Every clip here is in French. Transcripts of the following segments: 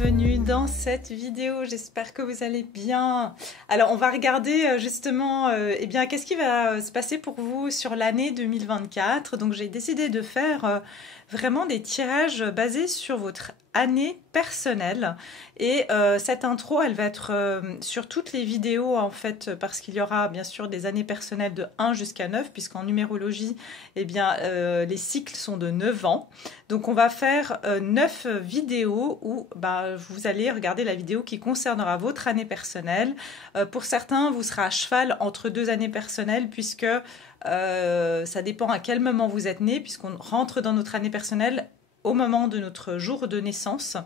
bienvenue dans cette vidéo, j'espère que vous allez bien. Alors on va regarder justement eh bien, qu'est-ce qui va se passer pour vous sur l'année 2024. Donc j'ai décidé de faire vraiment des tirages basés sur votre année personnelle et cette intro elle va être sur toutes les vidéos en fait, parce qu'il y aura bien sûr des années personnelles de 1 jusqu'à 9 puisqu'en numérologie eh bien, les cycles sont de 9 ans. Donc on va faire 9 vidéos où vous allez regarder la vidéo qui concernera votre année personnelle. Pour certains, vous serez à cheval entre deux années personnelles puisque ça dépend à quel moment vous êtes né, puisqu'on rentre dans notre année personnelle au moment de notre jour de naissance,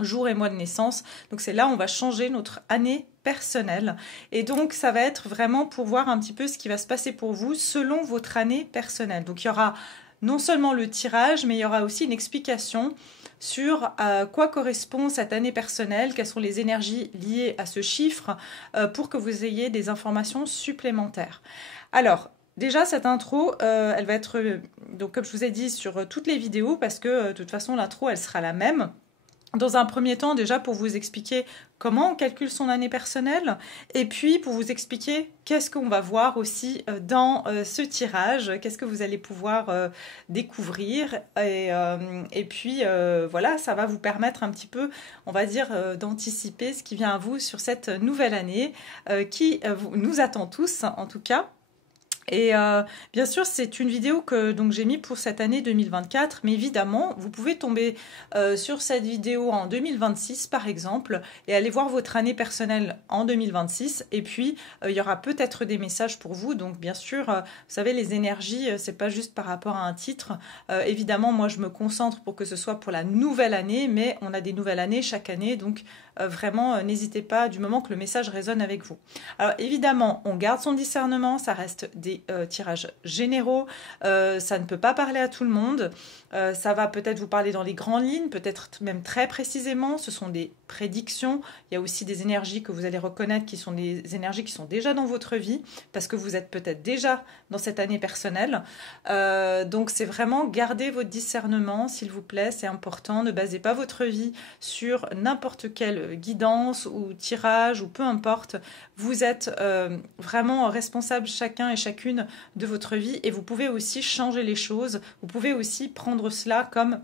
jour et mois de naissance. Donc c'est là où on va changer notre année personnelle. Et donc ça va être vraiment pour voir un petit peu ce qui va se passer pour vous selon votre année personnelle. Donc il y aura non seulement le tirage, mais il y aura aussi une explication sur quoi correspond cette année personnelle, quelles sont les énergies liées à ce chiffre, pour que vous ayez des informations supplémentaires. Alors, déjà, cette intro, elle va être, donc, comme je vous ai dit, sur toutes les vidéos, parce que de toute façon, l'intro, elle sera la même. Dans un premier temps, déjà pour vous expliquer comment on calcule son année personnelle, et puis pour vous expliquer qu'est-ce qu'on va voir aussi dans ce tirage, qu'est-ce que vous allez pouvoir découvrir, et puis voilà, ça va vous permettre un petit peu, on va dire, d'anticiper ce qui vient à vous sur cette nouvelle année qui nous attend tous, en tout cas. Et bien sûr, c'est une vidéo que donc j'ai mis pour cette année 2024, mais évidemment, vous pouvez tomber sur cette vidéo en 2026 par exemple, et aller voir votre année personnelle en 2026, et puis il y aura peut-être des messages pour vous. Donc bien sûr, vous savez, les énergies, c'est pas juste par rapport à un titre. Évidemment, moi je me concentre pour que ce soit pour la nouvelle année, mais on a des nouvelles années chaque année, donc vraiment n'hésitez pas du moment que le message résonne avec vous. Alors évidemment, on garde son discernement, ça reste des tirages généraux, ça ne peut pas parler à tout le monde, ça va peut-être vous parler dans les grandes lignes, peut-être même très précisément, ce sont des prédictions. Il y a aussi des énergies que vous allez reconnaître qui sont des énergies qui sont déjà dans votre vie, parce que vous êtes peut-être déjà dans cette année personnelle. Donc c'est vraiment garder votre discernement, s'il vous plaît, c'est important. Ne basez pas votre vie sur n'importe quelle guidance ou tirage ou peu importe. Vous êtes vraiment responsable chacun et chacune de votre vie, et vous pouvez aussi changer les choses. Vous pouvez aussi prendre cela comme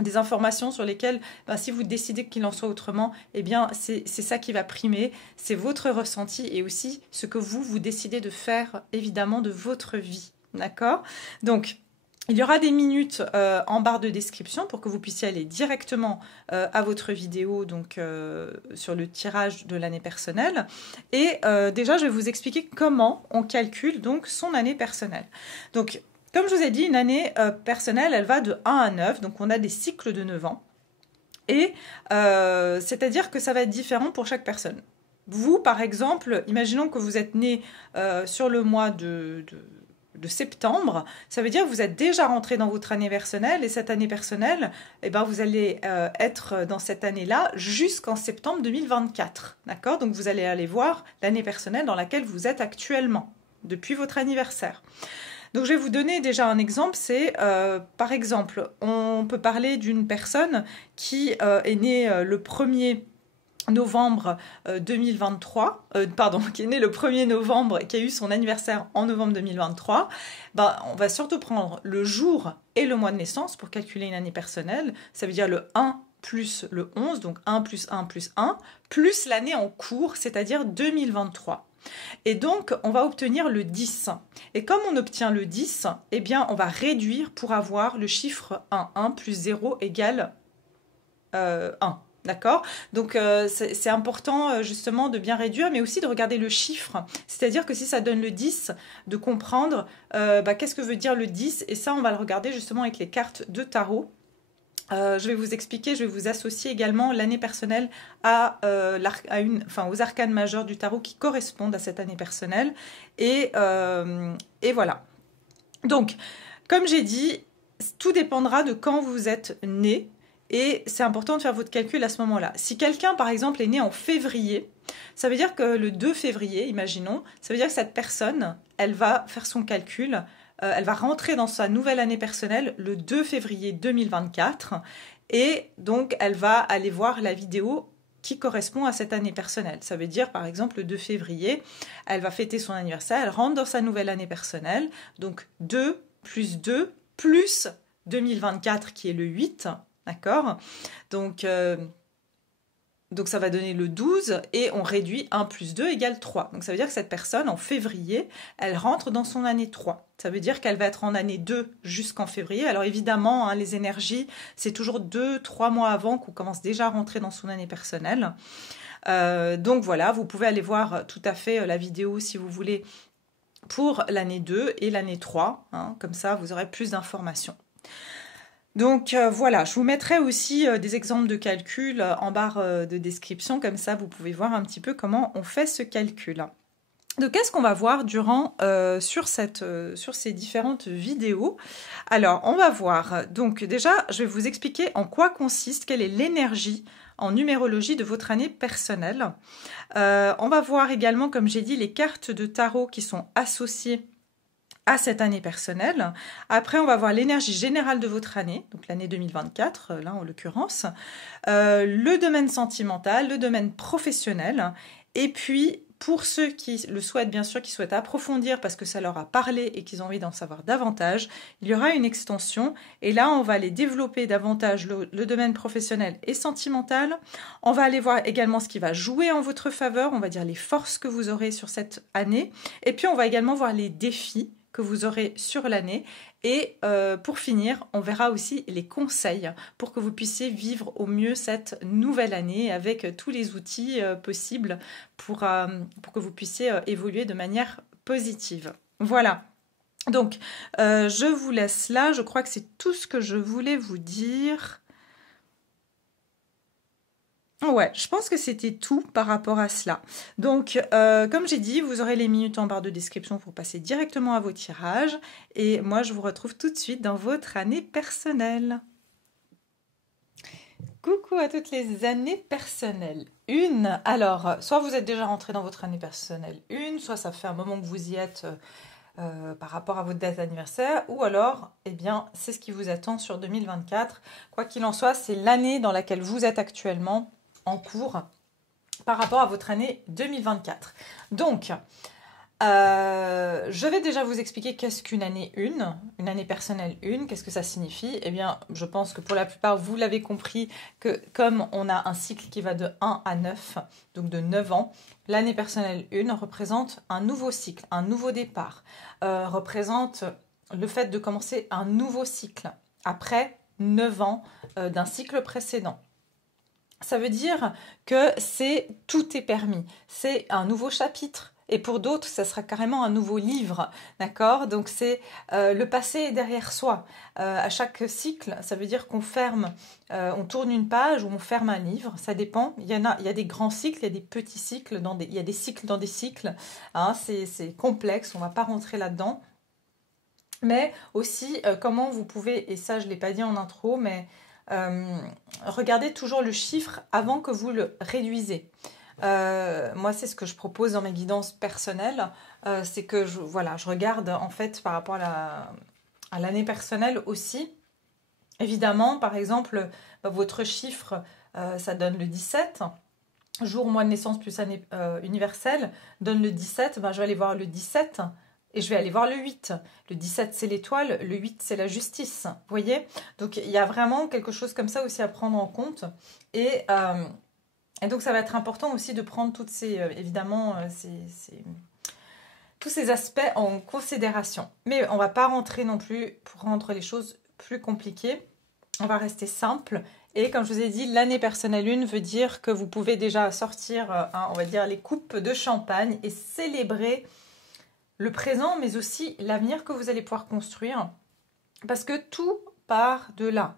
des informations sur lesquelles, si vous décidez qu'il en soit autrement, eh bien c'est ça qui va primer, c'est votre ressenti et aussi ce que vous décidez de faire évidemment de votre vie, d'accord? Donc il y aura des minutes en barre de description pour que vous puissiez aller directement à votre vidéo, donc sur le tirage de l'année personnelle. Et déjà, je vais vous expliquer comment on calcule donc son année personnelle. Donc, comme je vous ai dit, une année personnelle, elle va de 1 à 9, donc on a des cycles de 9 ans. Et c'est-à-dire que ça va être différent pour chaque personne. Vous, par exemple, imaginons que vous êtes né sur le mois de septembre, ça veut dire que vous êtes déjà rentré dans votre année personnelle, et cette année personnelle, eh ben, vous allez être dans cette année-là jusqu'en septembre 2024. D'accord? Donc vous allez aller voir l'année personnelle dans laquelle vous êtes actuellement, depuis votre anniversaire. Donc je vais vous donner déjà un exemple, c'est par exemple, on peut parler d'une personne qui est née le 1er novembre 2023, qui est né le 1er novembre, qui a eu son anniversaire en novembre 2023, on va surtout prendre le jour et le mois de naissance pour calculer une année personnelle. Ça veut dire le 1 plus le 11, donc 1 plus 1 plus 1, plus l'année en cours, c'est-à-dire 2023. Et donc, on va obtenir le 10. Et comme on obtient le 10, eh bien, on va réduire pour avoir le chiffre 1. 1 plus 0 égale 1. D'accord? Donc, c'est important justement de bien réduire, mais aussi de regarder le chiffre. C'est-à-dire que si ça donne le 10, de comprendre qu'est-ce que veut dire le 10. Et ça, on va le regarder justement avec les cartes de tarot. Je vais vous expliquer, je vais vous associer également l'année personnelle aux arcanes majeures du tarot qui correspondent à cette année personnelle. Et voilà. Donc, comme j'ai dit, tout dépendra de quand vous êtes né. Et c'est important de faire votre calcul à ce moment-là. Si quelqu'un, par exemple, est né en février, ça veut dire que le 2 février, imaginons, ça veut dire que cette personne, elle va faire son calcul elle va rentrer dans sa nouvelle année personnelle le 2 février 2024 et donc elle va aller voir la vidéo qui correspond à cette année personnelle. Ça veut dire, par exemple, le 2 février, elle va fêter son anniversaire, elle rentre dans sa nouvelle année personnelle, donc 2 plus 2024 qui est le 8, d'accord? Donc ça va donner le 12 et on réduit 1 plus 2 égale 3. Donc ça veut dire que cette personne, en février, elle rentre dans son année 3. Ça veut dire qu'elle va être en année 2 jusqu'en février. Alors évidemment, hein, les énergies, c'est toujours 2-3 mois avant qu'on commence déjà à rentrer dans son année personnelle. Donc voilà, vous pouvez aller voir tout à fait la vidéo si vous voulez pour l'année 2 et l'année 3. Hein, comme ça, vous aurez plus d'informations. Donc voilà, je vous mettrai aussi des exemples de calcul en barre de description, comme ça vous pouvez voir un petit peu comment on fait ce calcul. Donc qu'est-ce qu'on va voir sur ces différentes vidéos? Alors on va voir, donc déjà je vais vous expliquer en quoi consiste, quelle est l'énergie en numérologie de votre année personnelle. On va voir également, comme j'ai dit, les cartes de tarot qui sont associées à cette année personnelle. Après, on va voir l'énergie générale de votre année, donc l'année 2024, là en l'occurrence, le domaine sentimental, le domaine professionnel, et puis pour ceux qui le souhaitent, bien sûr, qui souhaitent approfondir parce que ça leur a parlé et qu'ils ont envie d'en savoir davantage, il y aura une extension, et là on va aller développer davantage le domaine professionnel et sentimental. On va aller voir également ce qui va jouer en votre faveur, on va dire les forces que vous aurez sur cette année, et puis on va également voir les défis que vous aurez sur l'année. Et pour finir, on verra aussi les conseils pour que vous puissiez vivre au mieux cette nouvelle année avec tous les outils possibles pour que vous puissiez évoluer de manière positive. Voilà. Donc, je vous laisse là. Je crois que c'est tout ce que je voulais vous dire. Ouais, je pense que c'était tout par rapport à cela. Donc, comme j'ai dit, vous aurez les minutes en barre de description pour passer directement à vos tirages. Et moi, je vous retrouve tout de suite dans votre année personnelle. Coucou à toutes les années personnelles. Alors, soit vous êtes déjà rentré dans votre année personnelle soit ça fait un moment que vous y êtes par rapport à votre date d'anniversaire, ou alors, eh bien, c'est ce qui vous attend sur 2024. Quoi qu'il en soit, c'est l'année dans laquelle vous êtes actuellement en cours par rapport à votre année 2024. Donc, je vais déjà vous expliquer qu'est-ce qu'une année 1, une année personnelle 1, qu'est-ce que ça signifie. Eh bien, je pense que pour la plupart, vous l'avez compris, que comme on a un cycle qui va de 1 à 9, donc de 9 ans, l'année personnelle 1 représente un nouveau cycle, un nouveau départ, représente le fait de commencer un nouveau cycle après 9 ans d'un cycle précédent. Ça veut dire que tout est permis, c'est un nouveau chapitre. Et pour d'autres, ça sera carrément un nouveau livre, d'accord? Donc c'est le passé est derrière soi. À chaque cycle, ça veut dire qu'on ferme, on tourne une page ou on ferme un livre, ça dépend. Il y a des grands cycles, il y a des petits cycles, il y a des cycles dans des cycles. Hein, c'est complexe, on ne va pas rentrer là-dedans. Mais aussi, comment vous pouvez, et ça je ne l'ai pas dit en intro, mais regardez toujours le chiffre avant que vous le réduisez. Moi, c'est ce que je propose dans mes guidances personnelles, c'est que je regarde en fait par rapport à l'année personnelle aussi. Évidemment, par exemple, votre chiffre, ça donne le 17. Jour, mois de naissance plus année universelle donne le 17. Je vais aller voir le 17. Et je vais aller voir le 8. Le 17, c'est l'étoile. Le 8, c'est la justice. Vous voyez? Donc, il y a vraiment quelque chose comme ça aussi à prendre en compte. Et donc, ça va être important aussi de prendre toutes évidemment, tous ces aspects en considération. Mais on ne va pas rentrer non plus pour rendre les choses plus compliquées. On va rester simple. Et comme je vous ai dit, l'année personnelle 1 veut dire que vous pouvez déjà sortir, on va dire, les coupes de champagne et célébrer le présent, mais aussi l'avenir que vous allez pouvoir construire. Parce que tout part de là.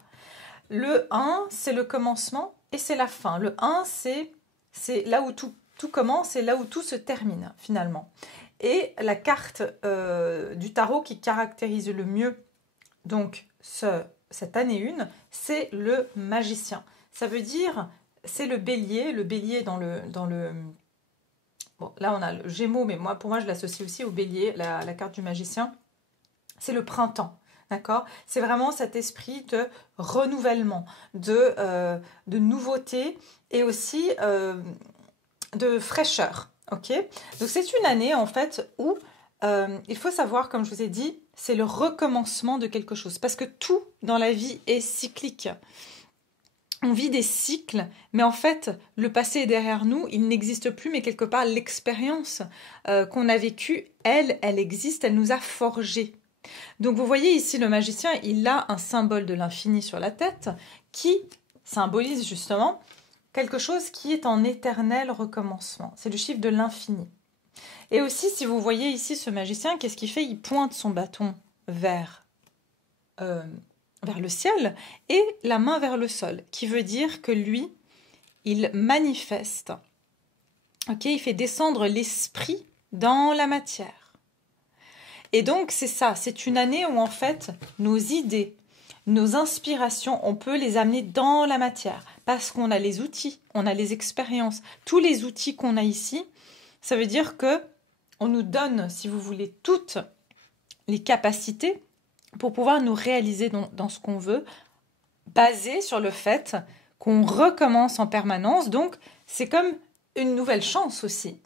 Le 1, c'est le commencement et c'est la fin. Le 1, c'est là où tout commence et là où tout se termine, finalement. Et la carte du tarot qui caractérise le mieux donc cette année 1, c'est le magicien. Ça veut dire, c'est le bélier dans le Bon, là, on a le Gémeaux, mais pour moi, je l'associe aussi au bélier, la carte du magicien. c'est le printemps. D'accord? C'est vraiment cet esprit de renouvellement, de nouveauté et aussi de fraîcheur. Ok? Donc c'est une année en fait où il faut savoir, comme je vous ai dit, c'est le recommencement de quelque chose. Parce que tout dans la vie est cyclique. On vit des cycles, mais en fait, le passé est derrière nous, il n'existe plus, mais quelque part, l'expérience qu'on a vécue, elle existe, elle nous a forgés. Donc vous voyez ici le magicien, il a un symbole de l'infini sur la tête qui symbolise justement quelque chose qui est en éternel recommencement. C'est le chiffre de l'infini. Et aussi, si vous voyez ici ce magicien, qu'est-ce qu'il fait? Il pointe son bâton vers le ciel et la main vers le sol, qui veut dire que lui, il manifeste. Ok, il fait descendre l'esprit dans la matière. Et donc, c'est ça, c'est une année où en fait, nos idées, nos inspirations, on peut les amener dans la matière parce qu'on a les outils, on a les expériences. Tous les outils qu'on a ici, ça veut dire que on nous donne, si vous voulez, toutes les capacités pour pouvoir nous réaliser dans ce qu'on veut, basé sur le fait qu'on recommence en permanence. Donc, c'est comme une nouvelle chance aussi.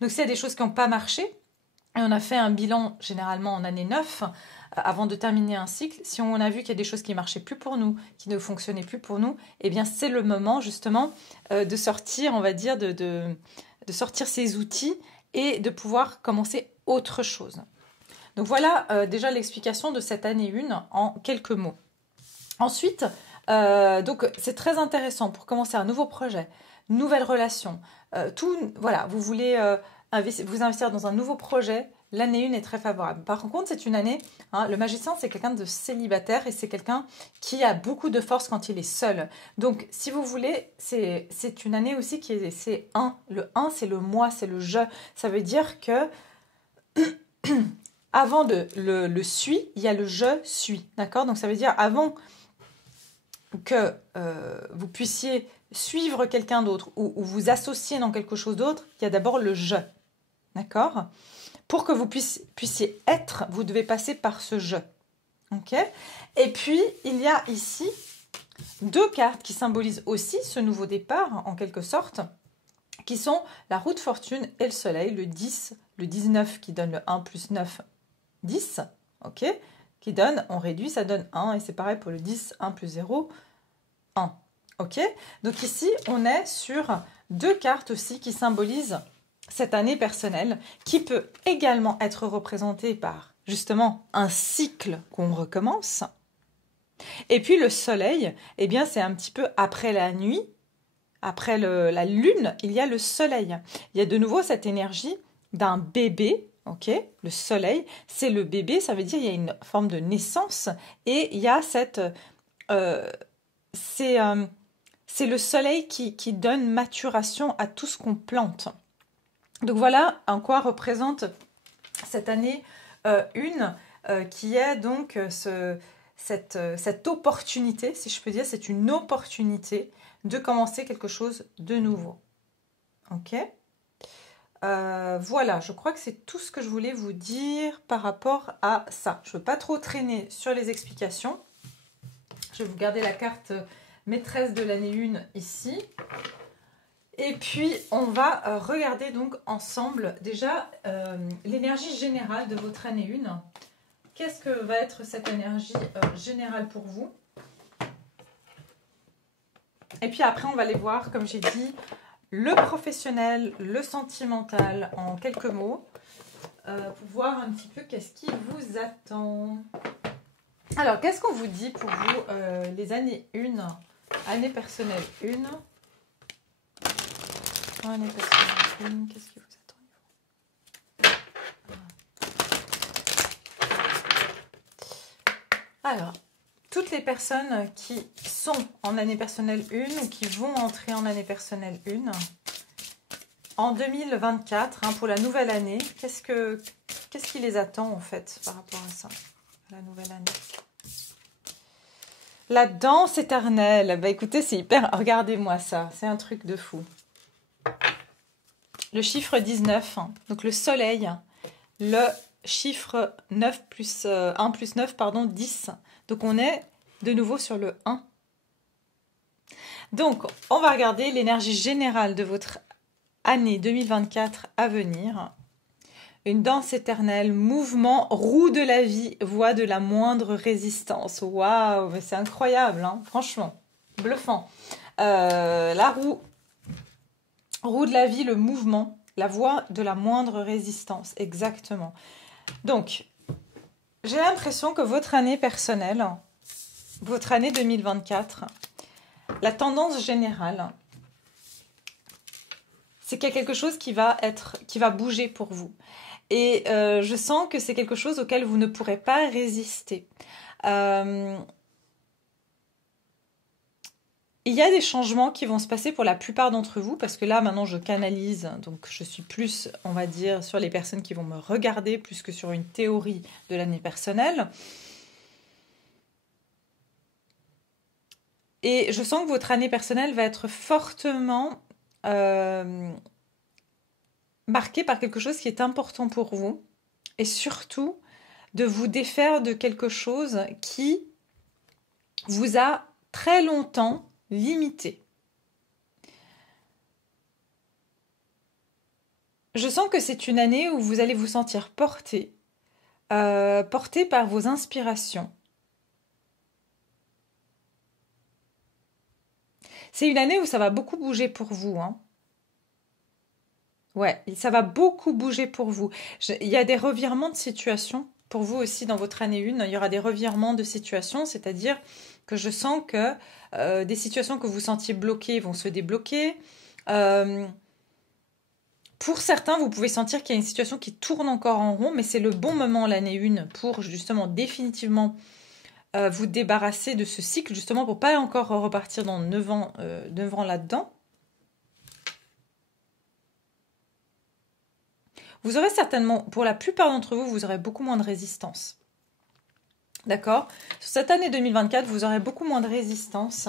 Donc, s'il y a des choses qui n'ont pas marché, et on a fait un bilan généralement en année 9, avant de terminer un cycle, si on a vu qu'il y a des choses qui ne marchaient plus pour nous, qui ne fonctionnaient plus pour nous, eh bien c'est le moment justement de sortir, on va dire, de sortir ces outils et de pouvoir commencer autre chose. Donc voilà déjà l'explication de cette année 1 en quelques mots. Ensuite, donc c'est très intéressant pour commencer un nouveau projet, nouvelle relation, voilà, vous voulez vous investir dans un nouveau projet, l'année 1 est très favorable. Par contre, c'est une année, le magicien, c'est quelqu'un de célibataire et c'est quelqu'un qui a beaucoup de force quand il est seul. Donc, si vous voulez, c'est une année aussi c'est 1. Le 1, c'est le moi, c'est le je. Ça veut dire que avant le suis, il y a le je suis. D'accord? Donc, ça veut dire avant que vous puissiez suivre quelqu'un d'autre ou vous associer dans quelque chose d'autre, il y a d'abord le je. D'accord? Pour que vous puissiez être, vous devez passer par ce je. Ok? Et puis, il y a ici 2 cartes qui symbolisent aussi ce nouveau départ, en quelque sorte, qui sont la roue de fortune et le soleil, le 10, le 19 qui donne le 1 plus 9, 10, ok? Qui donne, on réduit, ça donne 1, et c'est pareil pour le 10, 1 plus 0, 1. Ok? Donc ici, on est sur 2 cartes aussi qui symbolisent cette année personnelle, qui peut également être représentée par justement un cycle qu'on recommence. Et puis le soleil, eh bien c'est un petit peu après la nuit, après la lune, il y a le soleil. Il y a de nouveau cette énergie d'un bébé, ok? Le soleil, c'est le bébé, ça veut dire il y a une forme de naissance et il y a cette... c'est le soleil qui donne maturation à tout ce qu'on plante. Donc voilà en quoi représente cette année 1 qui est donc cette opportunité, si je peux dire, c'est une opportunité de commencer quelque chose de nouveau. Ok? Voilà, je crois que c'est tout ce que je voulais vous dire par rapport à ça. Je ne veux pas trop traîner sur les explications. Je vais vous garder la carte maîtresse de l'année 1 ici. Et puis, on va regarder donc ensemble déjà l'énergie générale de votre année 1. Qu'est-ce que va être cette énergie générale pour vous? Et puis après, on va aller voir, comme j'ai dit, le professionnel, le sentimental en quelques mots, pour voir un petit peu qu'est-ce qui vous attend. Alors, qu'est-ce qu'on vous dit pour vous, les années 1, année personnelle 1? Année personnelle 1, qu'est-ce qui vous attend? Alors, toutes les personnes qui sont en année personnelle 1 ou qui vont entrer en année personnelle 1, en 2024, pour la nouvelle année, qu'est-ce qui les attend en fait par rapport à ça, la nouvelle année? La danse éternelle. Bah écoutez, c'est hyper... Regardez-moi ça, c'est un truc de fou. Le chiffre 19, donc le soleil, le chiffre 9 plus 1 plus 9, pardon, 10. Donc on est de nouveau sur le 1. Donc on va regarder l'énergie générale de votre année 2024 à venir. Une danse éternelle, mouvement, roue de la vie, voie de la moindre résistance. Waouh, mais c'est incroyable, hein, franchement, bluffant. La roue de la vie, le mouvement, la voie de la moindre résistance, exactement. Donc, j'ai l'impression que votre année personnelle, votre année 2024, la tendance générale, c'est qu'il y a quelque chose qui va bouger pour vous. Et je sens que c'est quelque chose auquel vous ne pourrez pas résister. Il y a des changements qui vont se passer pour la plupart d'entre vous, parce que là, maintenant, je canalise, donc je suis plus, on va dire, sur les personnes qui vont me regarder, plus que sur une théorie de l'année personnelle. Et je sens que votre année personnelle va être fortement marquée par quelque chose qui est important pour vous, et surtout de vous défaire de quelque chose qui vous a très longtemps limité. Je sens que c'est une année où vous allez vous sentir porté par vos inspirations. C'est une année où ça va beaucoup bouger pour vous, hein. Ouais, ça va beaucoup bouger pour vous. Il y a des revirements de situation pour vous aussi dans votre année 1. Il y aura des revirements de situation, c'est-à-dire que je sens que des situations que vous sentiez bloquées vont se débloquer. Pour certains, vous pouvez sentir qu'il y a une situation qui tourne encore en rond, mais c'est le bon moment l'année 1 pour justement définitivement vous débarrasser de ce cycle, justement pour pas encore repartir dans 9 ans là-dedans. Vous aurez certainement, pour la plupart d'entre vous, vous aurez beaucoup moins de résistance. D'accord? Sur cette année 2024, vous aurez beaucoup moins de résistance.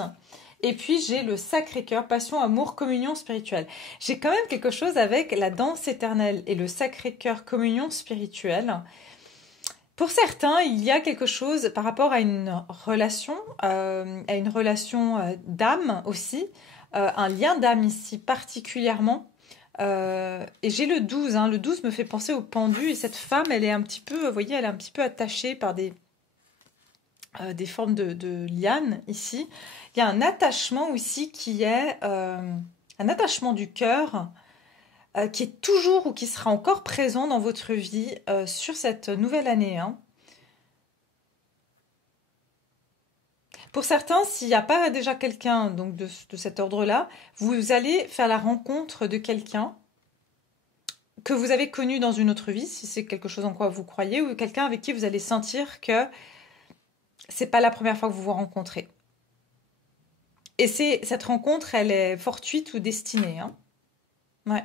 Et puis, j'ai le Sacré-Cœur, passion, amour, communion spirituelle. J'ai quand même quelque chose avec la danse éternelle et le Sacré-Cœur, communion spirituelle. Pour certains, il y a quelque chose par rapport à une relation d'âme aussi, un lien d'âme ici particulièrement. Et j'ai le 12, hein. Le 12 me fait penser au pendu, et cette femme, elle est un petit peu, vous voyez, elle est un petit peu attachée par des formes de lianes ici. Il y a un attachement aussi qui est un attachement du cœur qui est toujours ou qui sera encore présent dans votre vie sur cette nouvelle année, hein. Pour certains, s'il n'y a pas déjà quelqu'un donc de cet ordre-là, vous allez faire la rencontre de quelqu'un que vous avez connu dans une autre vie, si c'est quelque chose en quoi vous croyez, ou quelqu'un avec qui vous allez sentir que c'est pas la première fois que vous vous rencontrez. Et cette rencontre, elle est fortuite ou destinée, hein. Ouais.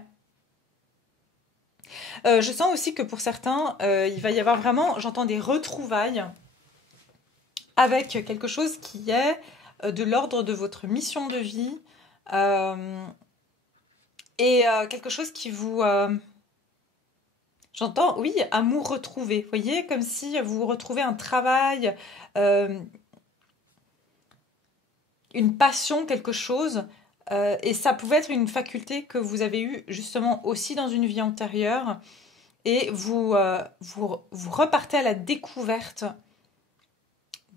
Je sens aussi que pour certains, il va y avoir vraiment, j'entends des retrouvailles avec quelque chose qui est de l'ordre de votre mission de vie et quelque chose qui vous... J'entends, oui, amour retrouvé. Vous voyez, comme si vous retrouvez un travail, une passion, quelque chose. Et ça pouvait être une faculté que vous avez eue justement aussi dans une vie antérieure. Et vous repartez à la découverte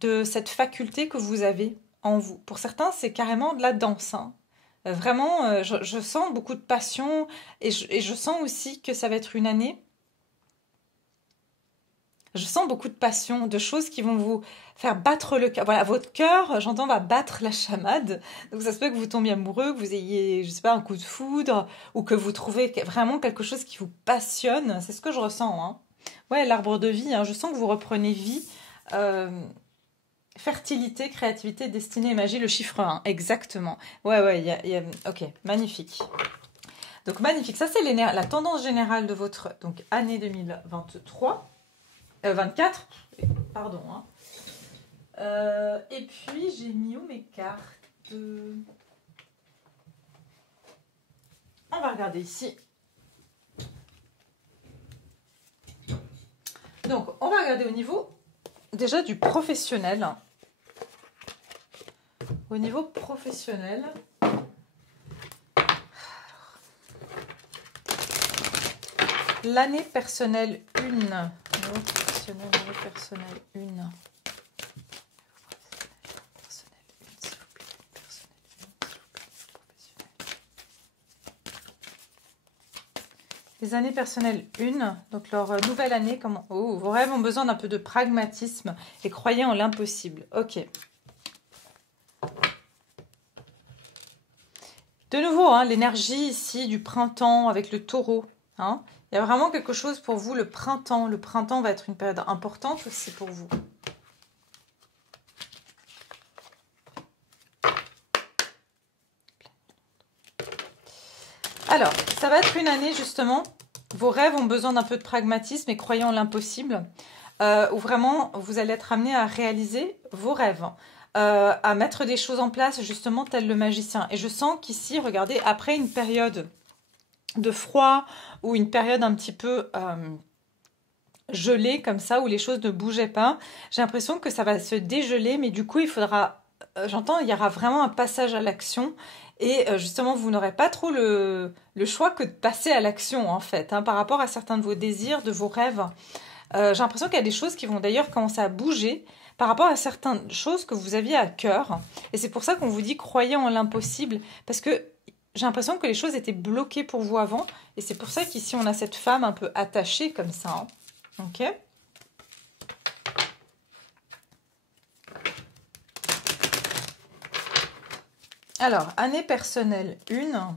de cette faculté que vous avez en vous. Pour certains, c'est carrément de la danse, hein. Vraiment, je sens beaucoup de passion et je sens aussi que ça va être une année. Je sens beaucoup de passion, de choses qui vont vous faire battre le cœur. Voilà, votre cœur, j'entends, va battre la chamade. Donc ça se peut que vous tombiez amoureux, que vous ayez, je sais pas, un coup de foudre, ou que vous trouvez vraiment quelque chose qui vous passionne. C'est ce que je ressens, hein. Ouais, l'arbre de vie, hein, je sens que vous reprenez vie. Fertilité, créativité, destinée et magie, le chiffre 1, exactement. Ouais, ok, magnifique. Donc magnifique, ça c'est la tendance générale de votre année 2023. 24, pardon, hein. Et puis j'ai mis où mes cartes? On va regarder ici. Donc, on va regarder au niveau déjà du professionnel. Au niveau professionnel, l'année personnelle 1. Année personnelle 1. Les années personnelles 1, donc leur nouvelle année, comment... Oh, vos rêves ont besoin d'un peu de pragmatisme et croyez en l'impossible. Ok. De nouveau, hein, l'énergie ici du printemps avec le taureau. Hein. Il y a vraiment quelque chose pour vous, le printemps. Le printemps va être une période importante aussi pour vous. Alors, ça va être une année justement, vos rêves ont besoin d'un peu de pragmatisme et croyez en l'impossible, où vraiment vous allez être amené à réaliser vos rêves, à mettre des choses en place justement tel le magicien. Et je sens qu'ici, regardez, après une période de froid ou une période un petit peu gelée comme ça, où les choses ne bougeaient pas, j'ai l'impression que ça va se dégeler, mais du coup il faudra, j'entends, il y aura vraiment un passage à l'action. Et justement, vous n'aurez pas trop le choix que de passer à l'action, en fait, hein, par rapport à certains de vos désirs, de vos rêves. J'ai l'impression qu'il y a des choses qui vont d'ailleurs commencer à bouger par rapport à certaines choses que vous aviez à cœur. Et c'est pour ça qu'on vous dit croyez en l'impossible, parce que j'ai l'impression que les choses étaient bloquées pour vous avant. Et c'est pour ça qu'ici, on a cette femme un peu attachée comme ça. Hein. Ok ? Alors, année personnelle 1.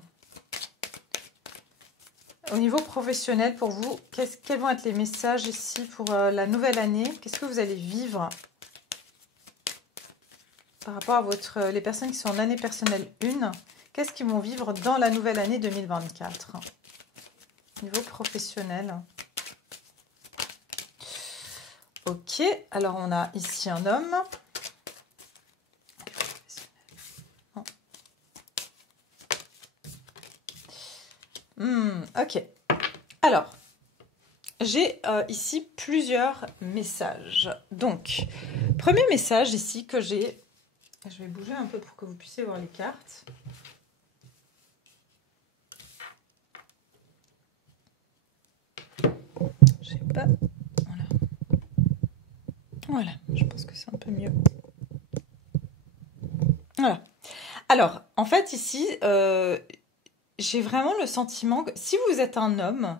Au niveau professionnel, pour vous, quels vont être les messages ici pour la nouvelle année? Qu'est-ce que vous allez vivre par rapport à les personnes qui sont en année personnelle 1? Qu'est-ce qu'ils vont vivre dans la nouvelle année 2024? Au niveau professionnel. Ok, alors on a ici un homme. Ok. Alors, j'ai ici plusieurs messages. Donc, premier message ici que j'ai... Je vais bouger un peu pour que vous puissiez voir les cartes. Je sais pas. Voilà. Voilà, je pense que c'est un peu mieux. Voilà. Alors, en fait, ici... j'ai vraiment le sentiment que si vous êtes un homme,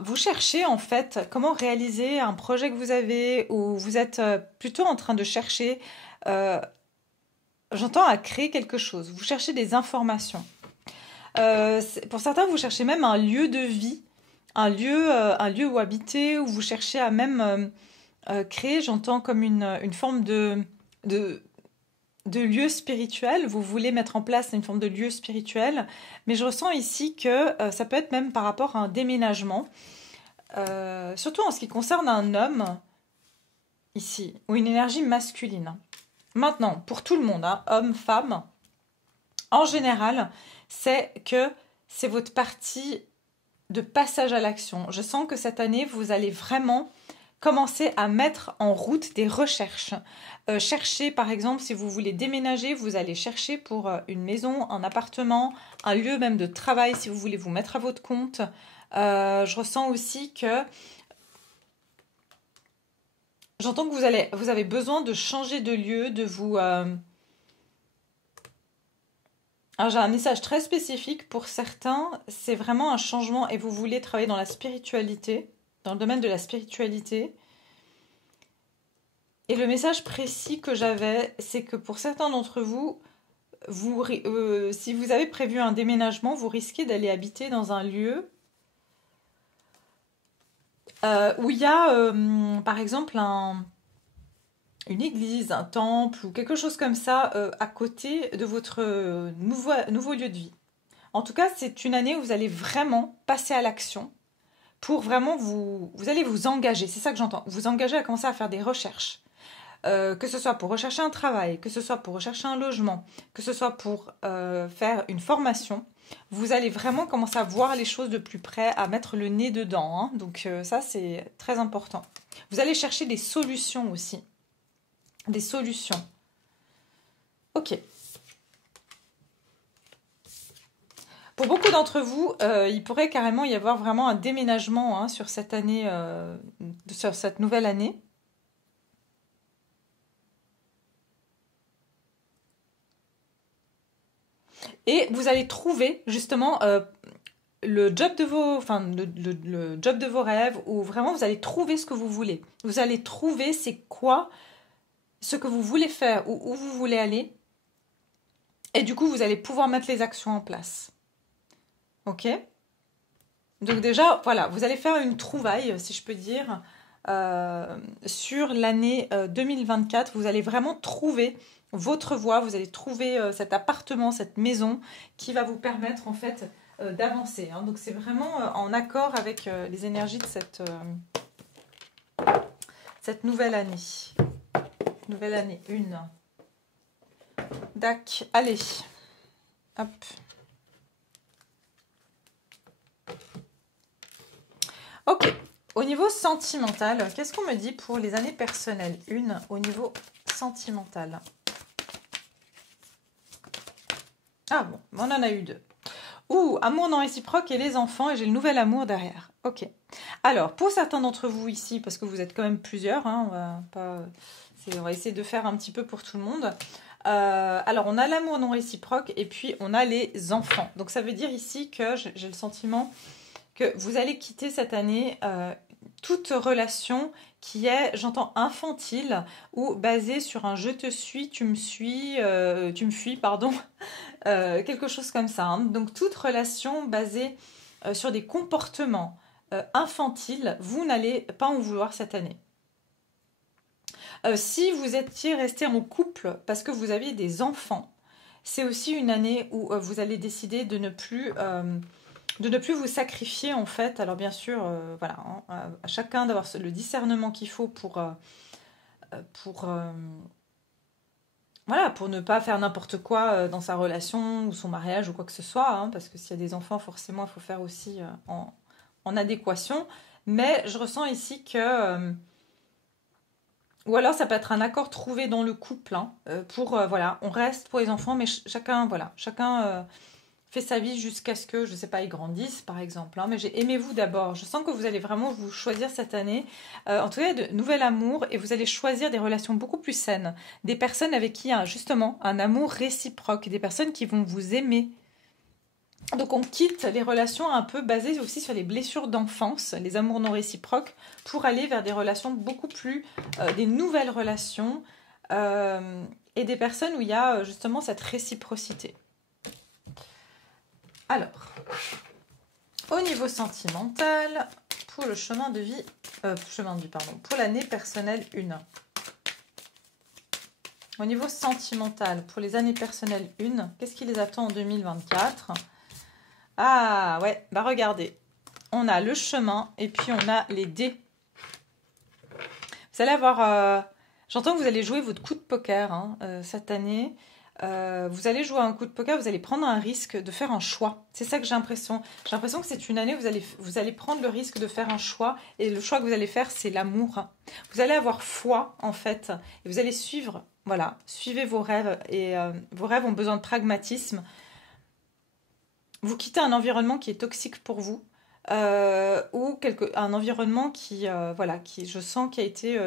vous cherchez en fait comment réaliser un projet que vous avez ou vous êtes plutôt en train de chercher, j'entends, à créer quelque chose. Vous cherchez des informations. Pour certains, vous cherchez même un lieu de vie, un lieu où habiter, où vous cherchez à même créer, j'entends, comme une forme de lieu spirituel, vous voulez mettre en place une forme de lieu spirituel, mais je ressens ici que ça peut être même par rapport à un déménagement, surtout en ce qui concerne un homme, ici, ou une énergie masculine. Maintenant, pour tout le monde, hein, homme, femme, en général, c'est votre partie de passage à l'action. Je sens que cette année, vous allez vraiment commencer à mettre en route des recherches. Cherchez, par exemple, si vous voulez déménager, vous allez chercher pour une maison, un appartement, un lieu même de travail, si vous voulez vous mettre à votre compte. Je ressens aussi que... J'entends que vous avez besoin de changer de lieu, de vous... Alors, j'ai un message très spécifique pour certains. C'est vraiment un changement et vous voulez travailler dans la spiritualité, dans le domaine de la spiritualité. Et le message précis que j'avais, c'est que pour certains d'entre vous, si vous avez prévu un déménagement, vous risquez d'aller habiter dans un lieu où il y a, par exemple, une église, un temple ou quelque chose comme ça à côté de votre nouveau lieu de vie. En tout cas, c'est une année où vous allez vraiment passer à l'action pour vraiment vous allez vous engager. C'est ça que j'entends. Vous engager à commencer à faire des recherches. Que ce soit pour rechercher un travail, que ce soit pour rechercher un logement, que ce soit pour faire une formation. vous allez vraiment commencer à voir les choses de plus près, à mettre le nez dedans, hein. Donc ça, c'est très important. Vous allez chercher des solutions aussi. Des solutions. Ok. Pour beaucoup d'entre vous, il pourrait carrément y avoir vraiment un déménagement, hein, sur cette année, sur cette nouvelle année. Et vous allez trouver justement le job de vos, enfin, le job de vos rêves, où vraiment vous allez trouver ce que vous voulez. Vous allez trouver c'est quoi ce que vous voulez faire, où vous voulez aller. Et du coup, vous allez pouvoir mettre les actions en place. Ok? Donc déjà, voilà, vous allez faire une trouvaille, si je peux dire, sur l'année 2024. Vous allez vraiment trouver votre voie, vous allez trouver cet appartement, cette maison qui va vous permettre en fait d'avancer, hein. Donc c'est vraiment en accord avec les énergies de cette nouvelle année. Nouvelle année 1. Dac, allez. Hop. Ok. Au niveau sentimental, qu'est-ce qu'on me dit pour les années personnelles? Au niveau sentimental. Ah bon, on en a eu 2. Ouh, amour non réciproque et les enfants, et j'ai le nouvel amour derrière. Ok. Alors, pour certains d'entre vous ici, parce que vous êtes quand même plusieurs, hein, on va essayer de faire un petit peu pour tout le monde. Alors, on a l'amour non réciproque et puis on a les enfants. Donc, ça veut dire ici que j'ai le sentiment que vous allez quitter cette année toute relation qui est, j'entends, infantile ou basée sur un je te suis, tu me fuis, pardon, quelque chose comme ça, hein. Donc toute relation basée sur des comportements infantiles, vous n'allez pas en vouloir cette année. Si vous étiez resté en couple parce que vous aviez des enfants, c'est aussi une année où vous allez décider de ne plus vous sacrifier en fait. Alors bien sûr, voilà, hein, à chacun d'avoir le discernement qu'il faut voilà, pour ne pas faire n'importe quoi dans sa relation ou son mariage ou quoi que ce soit, hein, parce que s'il y a des enfants, forcément, il faut faire aussi en adéquation. Mais je ressens ici que... ou alors ça peut être un accord trouvé dans le couple, hein, voilà, on reste pour les enfants, mais chacun, voilà, chacun fait sa vie jusqu'à ce que, je ne sais pas, ils grandissent, par exemple, hein. Mais j'ai aimez-vous d'abord. Je sens que vous allez vraiment vous choisir cette année, en tout cas, de nouvel amour, et vous allez choisir des relations beaucoup plus saines, des personnes avec qui il y a justement un amour réciproque, des personnes qui vont vous aimer. Donc on quitte les relations un peu basées aussi sur les blessures d'enfance, les amours non réciproques, pour aller vers des relations beaucoup plus, des nouvelles relations, et des personnes où il y a justement cette réciprocité. Alors, au niveau sentimental, pour le chemin de vie, pour l'année personnelle 1. Au niveau sentimental, pour les années personnelles 1, qu'est-ce qui les attend en 2024? Ah ouais, bah regardez, on a le chemin et puis on a les dés. Vous allez avoir, j'entends que vous allez jouer votre coup de poker, hein, cette année. Vous allez jouer un coup de poker, vous allez prendre un risque de faire un choix. C'est ça que j'ai l'impression. J'ai l'impression que c'est une année où vous allez prendre le risque de faire un choix. Et le choix que vous allez faire, c'est l'amour. Vous allez avoir foi, en fait. Et vous allez suivre, voilà, suivez vos rêves. Et vos rêves ont besoin de pragmatisme. Vous quittez un environnement qui est toxique pour vous. Ou un environnement qui, voilà, qui, je sens, qui a été...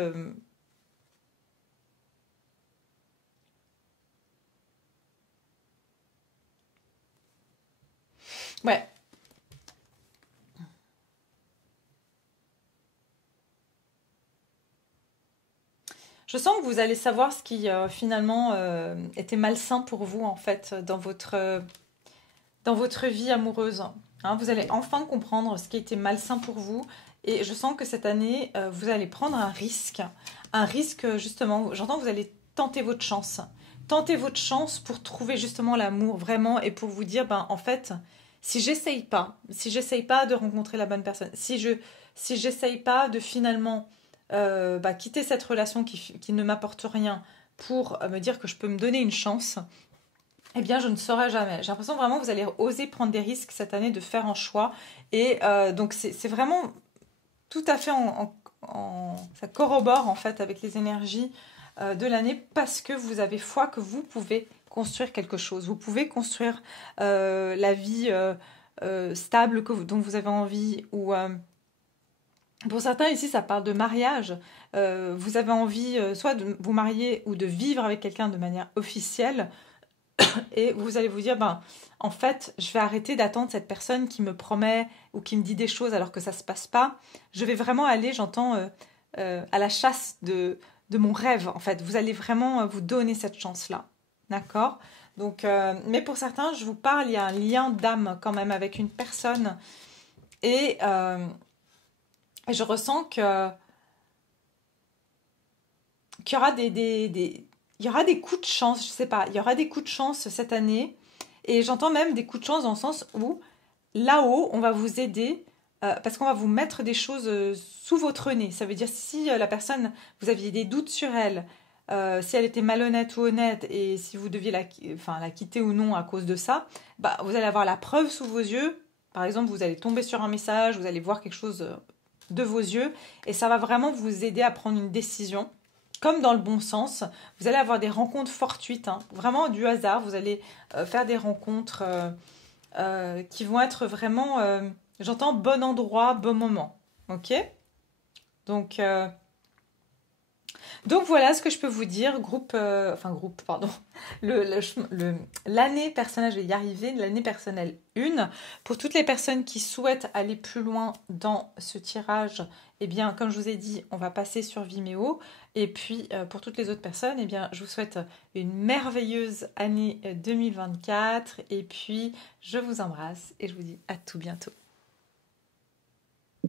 ouais. Je sens que vous allez savoir ce qui finalement était malsain pour vous en fait dans votre vie amoureuse, hein. Vous allez enfin comprendre ce qui était malsain pour vous et je sens que cette année vous allez prendre un risque justement. J'entends que vous allez tenter votre chance pour trouver justement l'amour vraiment et pour vous dire ben en fait si j'essaye pas de rencontrer la bonne personne, si j'essaye pas de finalement quitter cette relation qui ne m'apporte rien pour me dire que je peux me donner une chance, Eh bien, je ne saurais jamais. J'ai l'impression vraiment que vous allez oser prendre des risques cette année, de faire un choix. Et donc, c'est vraiment tout à fait ça corrobore en fait avec les énergies de l'année parce que vous avez foi que vous pouvez construire quelque chose. Vous pouvez construire la vie stable dont vous avez envie ou pour certains ici ça parle de mariage. Vous avez envie soit de vous marier ou de vivre avec quelqu'un de manière officielle et vous allez vous dire, ben, en fait, je vais arrêter d'attendre cette personne qui me promet ou qui me dit des choses alors que ça se passe pas. Je vais vraiment aller, j'entends, à la chasse de mon rêve, en fait. Vous allez vraiment vous donner cette chance-là. D'accord? Donc, mais pour certains, je vous parle, il y a un lien d'âme quand même avec une personne. Et je ressens qu'il y aura il y aura des coups de chance, je sais pas, il y aura des coups de chance cette année. Et j'entends même des coups de chance dans le sens où là-haut, on va vous aider parce qu'on va vous mettre des choses sous votre nez. Ça veut dire si la personne, vous aviez des doutes sur elle, si elle était malhonnête ou honnête et si vous deviez enfin, la quitter ou non à cause de ça, bah, vous allez avoir la preuve sous vos yeux. Par exemple, vous allez tomber sur un message, vous allez voir quelque chose de vos yeux et ça va vraiment vous aider à prendre une décision comme dans le bon sens. Vous allez avoir des rencontres fortuites, hein, vraiment du hasard. Vous allez faire des rencontres qui vont être vraiment, j'entends, bon endroit, bon moment. Ok? Donc, euh, donc voilà ce que je peux vous dire, pardon, l'année personnelle, je vais y arriver, l'année personnelle 1. Pour toutes les personnes qui souhaitent aller plus loin dans ce tirage, eh bien, comme je vous ai dit, on va passer sur Vimeo. Et puis, pour toutes les autres personnes, eh bien, je vous souhaite une merveilleuse année 2024. Et puis, je vous embrasse et je vous dis à tout bientôt.